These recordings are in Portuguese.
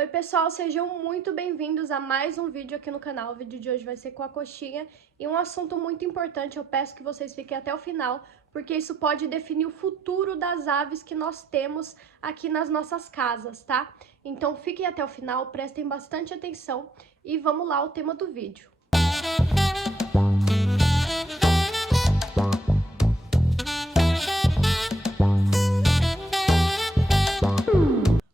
Oi pessoal, sejam muito bem-vindos a mais um vídeo aqui no canal. O vídeo de hoje vai ser com a coxinha e um assunto muito importante. Eu peço que vocês fiquem até o final, porque isso pode definir o futuro das aves que nós temos aqui nas nossas casas, tá? Então fiquem até o final, prestem bastante atenção e vamos lá ao tema do vídeo.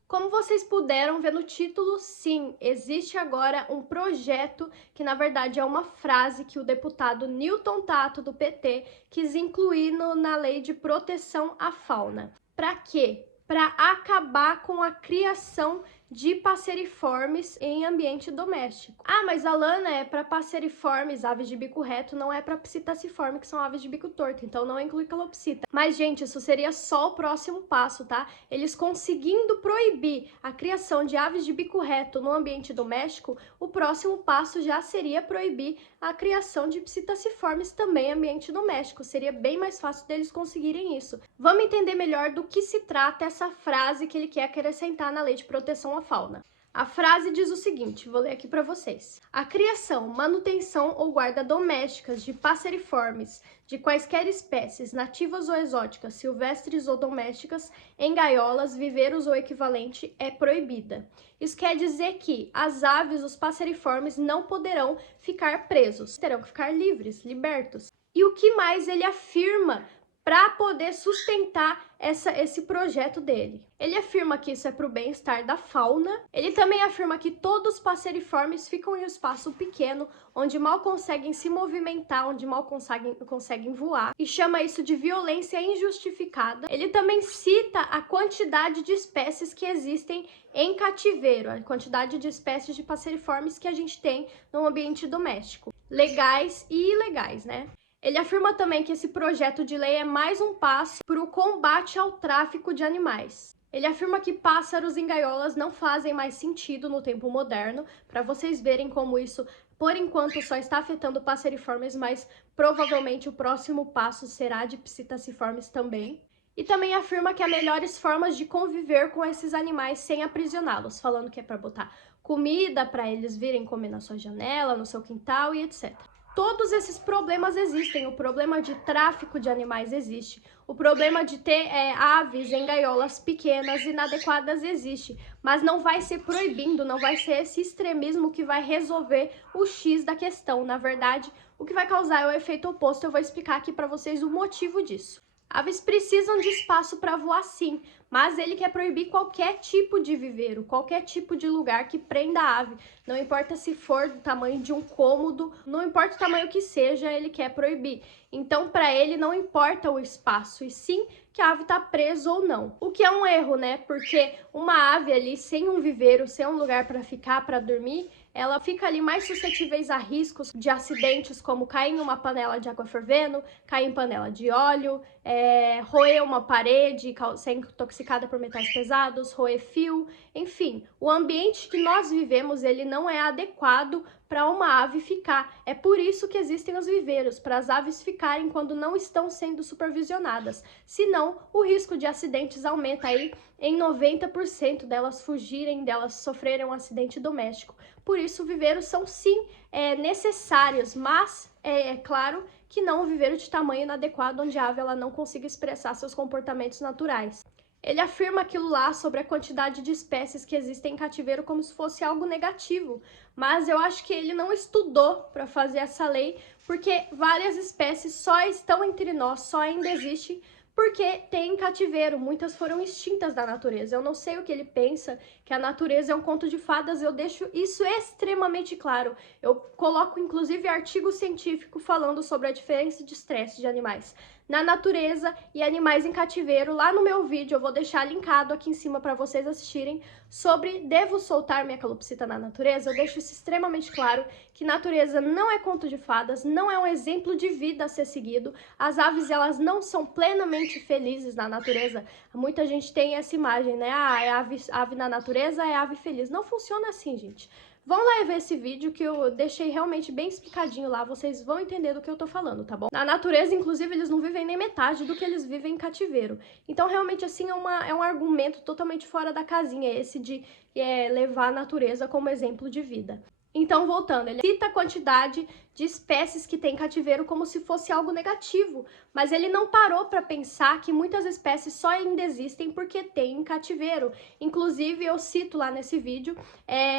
Como vocês puderam ver no título, sim, existe agora um projeto que, na verdade, é uma frase que o deputado Newton Tato, do PT, quis incluir na lei de proteção à fauna. Para quê? Para acabar com a criação de passeriformes em ambiente doméstico. Ah, mas Alana, é para passeriformes, aves de bico reto, não é para psittaciforme, que são aves de bico torto, então não inclui calopsita. Mas, gente, isso seria só o próximo passo, tá? Eles conseguindo proibir a criação de aves de bico reto no ambiente doméstico, o próximo passo já seria proibir a criação de psittaciformes também em ambiente doméstico. Seria bem mais fácil deles conseguirem isso. Vamos entender melhor do que se trata essa frase que ele quer acrescentar na lei de proteção à fauna. A frase diz o seguinte, vou ler aqui para vocês. A criação, manutenção ou guarda domésticas de passeriformes de quaisquer espécies, nativas ou exóticas, silvestres ou domésticas, em gaiolas, viveiros ou equivalente, é proibida. Isso quer dizer que as aves, os passeriformes, não poderão ficar presos, terão que ficar livres, libertos. E o que mais ele afirma para poder sustentar esse projeto dele? Ele afirma que isso é para o bem-estar da fauna. Ele também afirma que todos os passeriformes ficam em um espaço pequeno, onde mal conseguem se movimentar, onde mal conseguem voar, e chama isso de violência injustificada. Ele também cita a quantidade de espécies que existem em cativeiro, a quantidade de espécies de passeriformes que a gente tem no ambiente doméstico, legais e ilegais, né? Ele afirma também que esse projeto de lei é mais um passo para o combate ao tráfico de animais. Ele afirma que pássaros em gaiolas não fazem mais sentido no tempo moderno, para vocês verem como isso, por enquanto, só está afetando passeriformes, mas provavelmente o próximo passo será de psittaciformes também. E também afirma que há melhores formas de conviver com esses animais sem aprisioná-los, falando que é para botar comida, para eles virem comer na sua janela, no seu quintal e etc. Todos esses problemas existem, o problema de tráfico de animais existe, o problema de ter aves em gaiolas pequenas e inadequadas existe, mas não vai ser proibindo, não vai ser esse extremismo que vai resolver o X da questão. Na verdade, o que vai causar é o efeito oposto. Eu vou explicar aqui para vocês o motivo disso. Aves precisam de espaço para voar, sim, mas ele quer proibir qualquer tipo de viveiro, qualquer tipo de lugar que prenda a ave. Não importa se for do tamanho de um cômodo, não importa o tamanho que seja, ele quer proibir. Então, para ele, não importa o espaço, e sim que a ave está presa ou não. O que é um erro, né? Porque uma ave ali, sem um viveiro, sem um lugar para ficar, para dormir, ela fica ali mais suscetíveis a riscos de acidentes, como cair em uma panela de água fervendo, cair em panela de óleo, roer uma parede, ser intoxicada por metais pesados, roer fio, enfim. O ambiente que nós vivemos, ele não é adequado para uma ave ficar. É por isso que existem os viveiros, para as aves ficarem quando não estão sendo supervisionadas. Senão, o risco de acidentes aumenta aí em 90% delas fugirem, delas sofrerem um acidente doméstico. Por isso, viveiros são sim necessários, mas é claro que não um viveiro de tamanho inadequado onde a ave ela não consiga expressar seus comportamentos naturais. Ele afirma aquilo lá sobre a quantidade de espécies que existem em cativeiro como se fosse algo negativo, mas eu acho que ele não estudou para fazer essa lei, porque várias espécies só estão entre nós, só ainda existem porque tem cativeiro, muitas foram extintas da natureza. Eu não sei o que ele pensa, que a natureza é um conto de fadas, eu deixo isso extremamente claro. Eu coloco inclusive artigo científico falando sobre a diferença de estresse de animais na natureza e animais em cativeiro. Lá no meu vídeo, eu vou deixar linkado aqui em cima para vocês assistirem, sobre devo soltar minha calopsita na natureza. Eu deixo isso extremamente claro, que natureza não é conto de fadas, não é um exemplo de vida a ser seguido. As aves, elas não são plenamente felizes na natureza. Muita gente tem essa imagem, né? Ah, é ave na natureza, é ave feliz. Não funciona assim, gente. Vão lá ver esse vídeo que eu deixei realmente bem explicadinho lá, vocês vão entender do que eu tô falando, tá bom? Na natureza, inclusive, eles não vivem nem metade do que eles vivem em cativeiro. Então, realmente, assim, é um argumento totalmente fora da casinha esse de levar a natureza como exemplo de vida. Então, voltando, ele cita a quantidade de espécies que tem em cativeiro como se fosse algo negativo, mas ele não parou para pensar que muitas espécies só ainda existem porque tem em cativeiro. Inclusive, eu cito lá nesse vídeo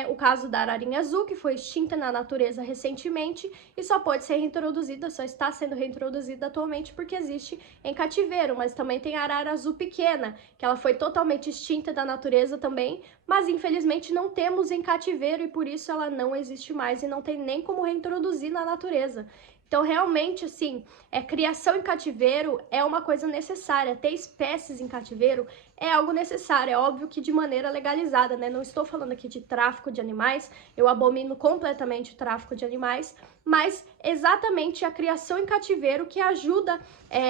o caso da ararinha azul, que foi extinta na natureza recentemente e só pode ser reintroduzida, só está sendo reintroduzida atualmente porque existe em cativeiro, mas também tem a arara azul pequena, que ela foi totalmente extinta da natureza também, mas infelizmente não temos em cativeiro e por isso ela não existe mais e não tem nem como reintroduzir na natureza. Então, realmente, assim, criação em cativeiro é uma coisa necessária. Ter espécies em cativeiro é algo necessário. É óbvio que de maneira legalizada, né? Não estou falando aqui de tráfico de animais, eu abomino completamente o tráfico de animais, mas exatamente a criação em cativeiro que ajuda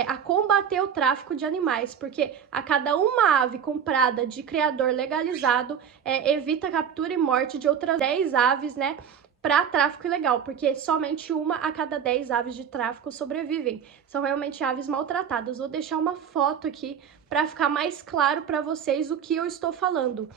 a combater o tráfico de animais, porque a cada uma ave comprada de criador legalizado evita a captura e morte de outras 10 aves, né? Para tráfico ilegal, porque somente uma a cada 10 aves de tráfico sobrevivem. São realmente aves maltratadas. Vou deixar uma foto aqui para ficar mais claro para vocês o que eu estou falando.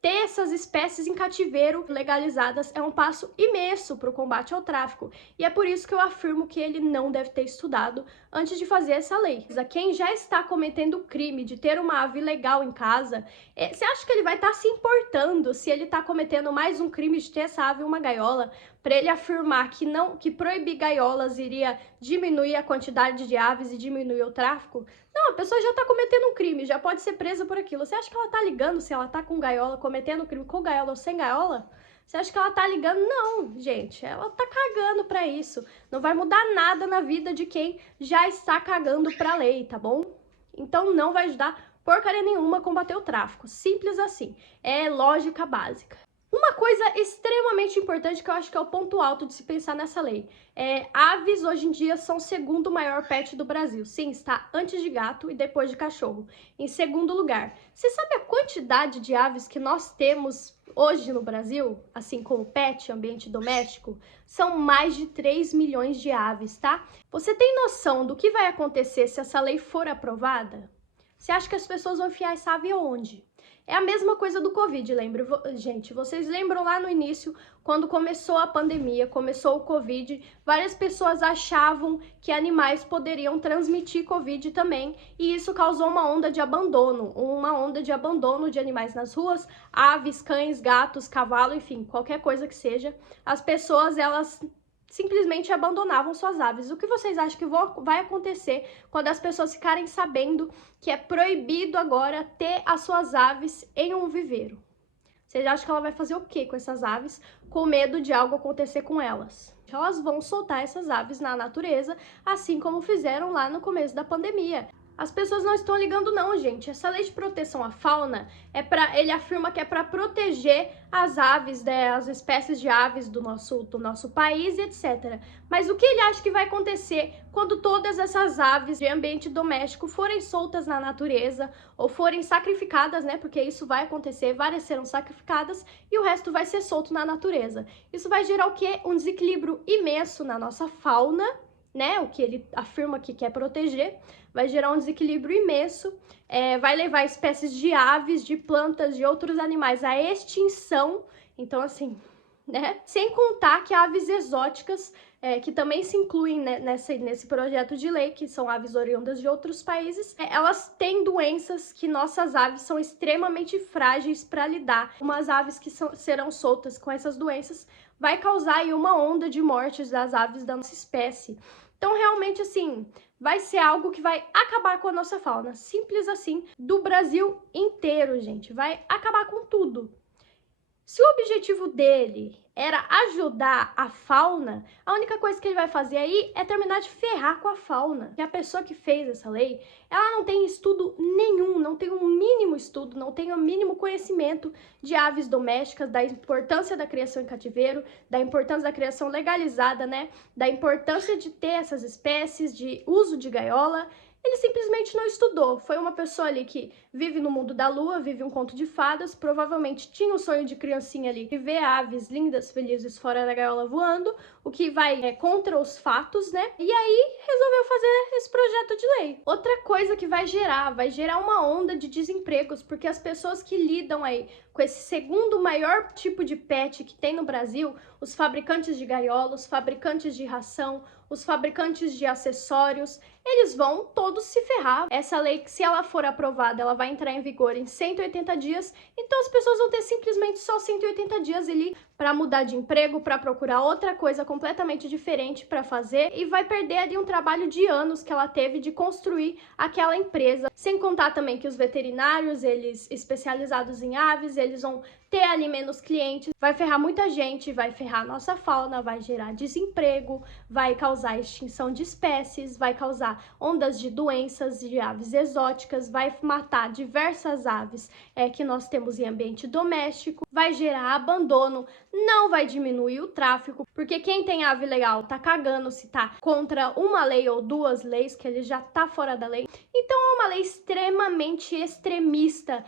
Ter essas espécies em cativeiro legalizadas é um passo imenso para o combate ao tráfico, e é por isso que eu afirmo que ele não deve ter estudado antes de fazer essa lei. Quem já está cometendo o crime de ter uma ave ilegal em casa, você acha que ele vai estar se importando se ele está cometendo mais um crime de ter essa ave em uma gaiola, para ele afirmar que proibir gaiolas iria diminuir a quantidade de aves e diminuir o tráfico? Não, a pessoa já tá cometendo um crime, já pode ser presa por aquilo. Você acha que ela tá ligando se ela tá com gaiola, cometendo crime com gaiola ou sem gaiola? Você acha que ela tá ligando? Não, gente, ela tá cagando pra isso. Não vai mudar nada na vida de quem já está cagando pra lei, tá bom? Então não vai ajudar porcaria nenhuma a combater o tráfico. Simples assim. É lógica básica. Uma coisa extremamente importante que eu acho que é o ponto alto de se pensar nessa lei. Aves hoje em dia são o segundo maior pet do Brasil. Sim, está antes de gato e depois de cachorro. Em segundo lugar, você sabe a quantidade de aves que nós temos hoje no Brasil, assim como pet, ambiente doméstico? São mais de 3 milhões de aves, tá? Você tem noção do que vai acontecer se essa lei for aprovada? Você acha que as pessoas vão enfiar essa ave onde? É a mesma coisa do Covid, lembra? Gente, vocês lembram lá no início, quando começou a pandemia, começou o Covid, várias pessoas achavam que animais poderiam transmitir Covid também, e isso causou uma onda de abandono de animais nas ruas, aves, cães, gatos, cavalo, enfim, qualquer coisa que seja. As pessoas, elas simplesmente abandonavam suas aves. O que vocês acham que vai acontecer quando as pessoas ficarem sabendo que é proibido agora ter as suas aves em um viveiro? Vocês acham que ela vai fazer o que com essas aves, com medo de algo acontecer com elas? Elas vão soltar essas aves na natureza, assim como fizeram lá no começo da pandemia. As pessoas não estão ligando não, gente. Essa lei de proteção à fauna ele afirma que é para proteger as aves, né, as espécies de aves do nosso país, etc. Mas o que ele acha que vai acontecer quando todas essas aves de ambiente doméstico forem soltas na natureza ou forem sacrificadas, né? Porque isso vai acontecer, várias serão sacrificadas e o resto vai ser solto na natureza. Isso vai gerar o quê? Um desequilíbrio imenso na nossa fauna, né? O que ele afirma que quer proteger, vai gerar um desequilíbrio imenso, vai levar espécies de aves, de plantas, de outros animais à extinção. Então, assim, né? Sem contar que aves exóticas, que também se incluem, né, nesse projeto de lei, que são aves oriundas de outros países, elas têm doenças que nossas aves são extremamente frágeis para lidar. Umas aves que serão soltas com essas doenças vai causar aí uma onda de mortes das aves da nossa espécie. Então, realmente, assim, vai ser algo que vai acabar com a nossa fauna. Simples assim, do Brasil inteiro, gente. Vai acabar com tudo. Se o objetivo dele era ajudar a fauna, a única coisa que ele vai fazer aí é terminar de ferrar com a fauna. E a pessoa que fez essa lei, ela não tem estudo nenhum, não tem um mínimo estudo, não tem o mínimo conhecimento de aves domésticas, da importância da criação em cativeiro, da importância da criação legalizada, né? Da importância de ter essas espécies, de uso de gaiola. Ele simplesmente não estudou. Foi uma pessoa ali que vive no mundo da lua, vive um conto de fadas, provavelmente tinha o sonho de criancinha ali de ver aves lindas, felizes fora da gaiola voando, o que vai contra os fatos, né? E aí resolveu fazer esse projeto de lei. Outra coisa que vai gerar uma onda de desempregos, porque as pessoas que lidam aí com esse segundo maior tipo de pet que tem no Brasil, os fabricantes de gaiola, os fabricantes de ração, os fabricantes de acessórios, eles vão todos se ferrar. Essa lei, que se ela for aprovada, ela vai entrar em vigor em 180 dias, então as pessoas vão ter simplesmente só 180 dias ali para mudar de emprego, para procurar outra coisa completamente diferente para fazer, e vai perder ali um trabalho de anos que ela teve de construir aquela empresa. Sem contar também que os veterinários, eles especializados em aves, eles vão ter ali menos clientes, vai ferrar muita gente, vai ferrar a nossa fauna, vai gerar desemprego, vai causar extinção de espécies, vai causar ondas de doenças de aves exóticas, vai matar diversas aves que nós temos em ambiente doméstico, vai gerar abandono, não vai diminuir o tráfico, porque quem tem ave legal tá cagando se tá contra uma lei ou duas leis, que ele já tá fora da lei. Então é uma lei extremamente extremista,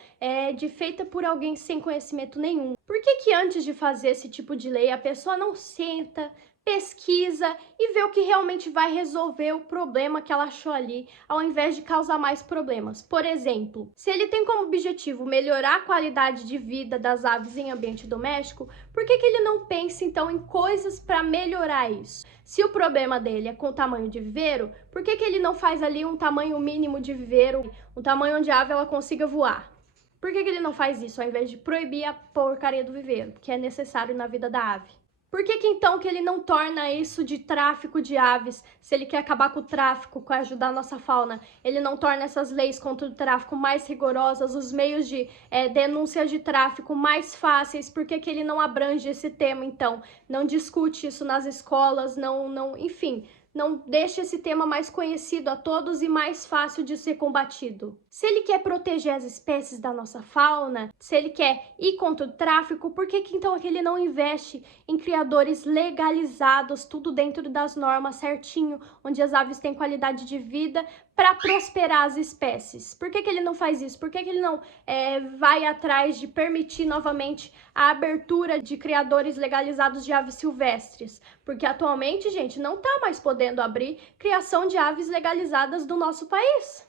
feita por alguém sem conhecimento nenhum. Por que antes de fazer esse tipo de lei a pessoa não senta, pesquisa e vê o que realmente vai resolver o problema que ela achou ali, ao invés de causar mais problemas? Por exemplo, se ele tem como objetivo melhorar a qualidade de vida das aves em ambiente doméstico, por que ele não pensa então em coisas para melhorar isso? Se o problema dele é com o tamanho de viveiro, por que ele não faz ali um tamanho mínimo de viveiro, um tamanho onde a ave ela consiga voar? Por que ele não faz isso, ao invés de proibir a porcaria do viveiro, que é necessário na vida da ave? Por que então que ele não torna isso de tráfico de aves, se ele quer acabar com o tráfico, com ajudar a nossa fauna? Ele não torna essas leis contra o tráfico mais rigorosas, os meios de denúncia de tráfico mais fáceis? Por que ele não abrange esse tema, então? Não discute isso nas escolas, enfim, não deixa esse tema mais conhecido a todos e mais fácil de ser combatido. Se ele quer proteger as espécies da nossa fauna, se ele quer ir contra o tráfico, por que então ele não investe em criadores legalizados, tudo dentro das normas certinho, onde as aves têm qualidade de vida para prosperar as espécies? Por que ele não faz isso? Por que ele não vai atrás de permitir novamente a abertura de criadores legalizados de aves silvestres? Porque atualmente, gente, não tá mais podendo abrir criação de aves legalizadas do nosso país.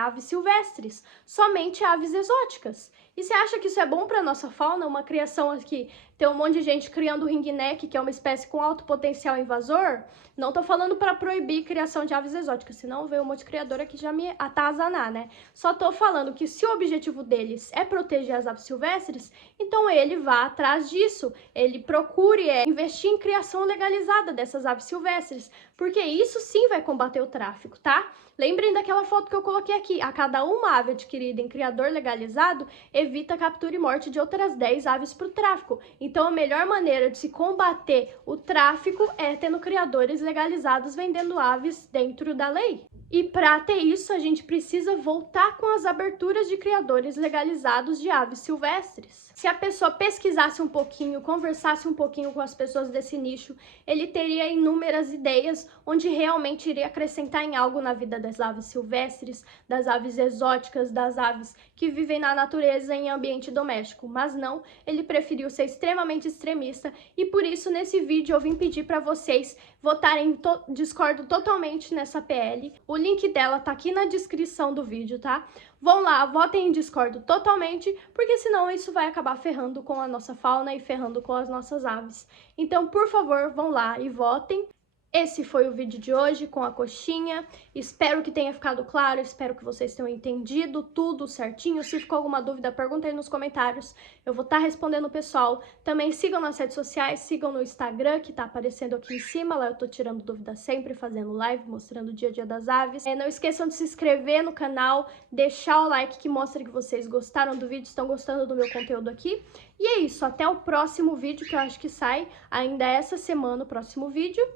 Aves silvestres, somente aves exóticas. E você acha que isso é bom para nossa fauna? Uma criação aqui, tem um monte de gente criando ringneck, que é uma espécie com alto potencial invasor? Não tô falando para proibir criação de aves exóticas, senão veio um monte de criador aqui já me atazanar, né? Só tô falando que se o objetivo deles é proteger as aves silvestres, então ele vá atrás disso, ele procure investir em criação legalizada dessas aves silvestres, porque isso sim vai combater o tráfico, tá? Lembrem daquela foto que eu coloquei aqui. A cada uma ave adquirida em criador legalizado, evita a captura e morte de outras 10 aves para o tráfico. Então, a melhor maneira de se combater o tráfico é tendo criadores legalizados vendendo aves dentro da lei. E para ter isso, a gente precisa voltar com as aberturas de criadores legalizados de aves silvestres. Se a pessoa pesquisasse um pouquinho, conversasse um pouquinho com as pessoas desse nicho, ele teria inúmeras ideias onde realmente iria acrescentar em algo na vida das aves silvestres, das aves exóticas, das aves que vivem na natureza em ambiente doméstico. Mas não, ele preferiu ser extremamente extremista e por isso nesse vídeo eu vim pedir para vocês votarem, discordo totalmente nessa PL. O link dela tá aqui na descrição do vídeo, tá? Vão lá, votem em discordo totalmente, porque senão isso vai acabar ferrando com a nossa fauna e ferrando com as nossas aves. Então, por favor, vão lá e votem. Esse foi o vídeo de hoje com a coxinha. Espero que tenha ficado claro, espero que vocês tenham entendido tudo certinho. Se ficou alguma dúvida, pergunta aí nos comentários. Eu vou estar respondendo o pessoal. Também sigam nas redes sociais, sigam no Instagram, que tá aparecendo aqui em cima. Lá eu tô tirando dúvidas sempre, fazendo live, mostrando o dia a dia das aves. Não esqueçam de se inscrever no canal, deixar o like que mostra que vocês gostaram do vídeo, estão gostando do meu conteúdo aqui. E é isso, até o próximo vídeo, que eu acho que sai ainda essa semana o próximo vídeo.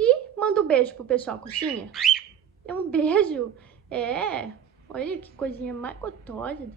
E manda um beijo pro pessoal, coxinha. É um beijo. Olha que coisinha mais gostosa.